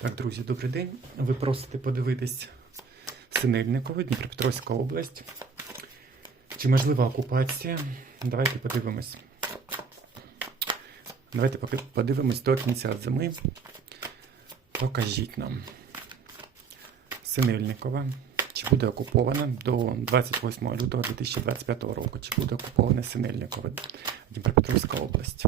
Так, друзі, добрий день. Ви просите подивитись Синельникове, Дніпропетровська область. Чи можлива окупація? Давайте подивимось. Давайте подивимось до кінця зими. Покажіть нам Синельникова. Чи буде окупована до 28 лютого 2025 року? Чи буде окуповане Синельникове, Дніпропетровська область?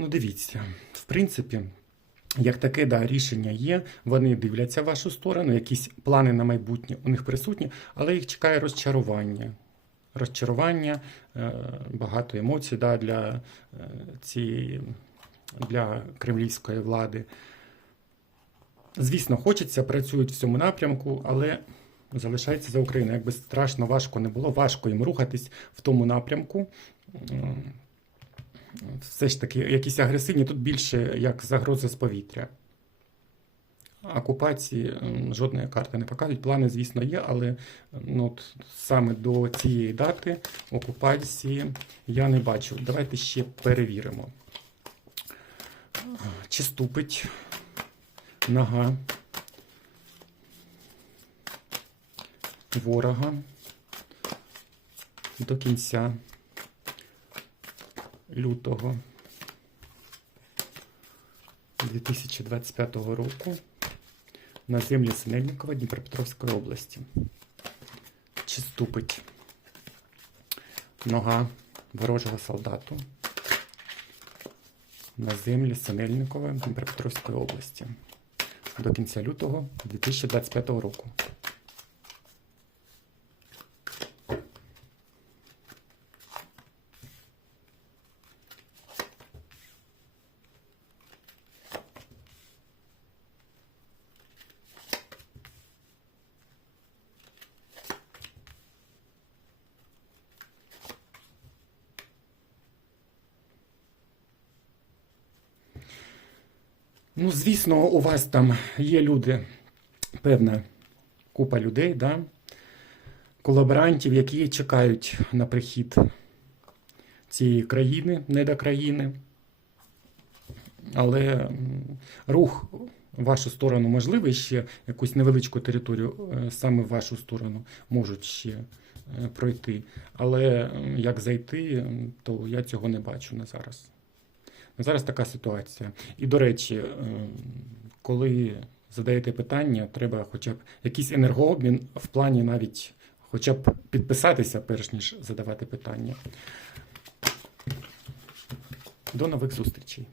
Ну, дивіться, в принципі, як таке да, рішення є, вони дивляться в вашу сторону, якісь плани на майбутнє у них присутні, але їх чекає розчарування. Розчарування, е, багато емоцій да, для е, цієї для кремлівської влади. Звісно, хочеться, працюють в цьому напрямку, але залишається за Україною. Якби страшно важко не було, важко їм рухатись в тому напрямку. Все ж таки, якісь агресивні, тут більше як загрози з повітря. Окупації жодної карти не показують. Плани, звісно, є, але ну, от, саме до цієї дати окупації я не бачу. Давайте ще перевіримо. Чи ступить нога ворога до кінця лютого 2025 року на землі Синельникова Дніпропетровської області. Чи ступить нога ворожого солдату на землі Синельникова Дніпропетровської області до кінця лютого 2025 року. Ну, звісно, у вас там є люди, певна купа людей, да? колаборантів, які чекають на прихід цієї країни, не до країни. Але рух в вашу сторону можливий ще якусь невеличку територію е, саме в вашу сторону можуть ще е, пройти. Але як зайти, то я цього не бачу на зараз. Зараз така ситуація. І, до речі, е, коли задаєте питання, треба хоча б якийсь енергообмін в плані навіть хоча б підписатися, перш ніж задавати питання. До нових зустрічей.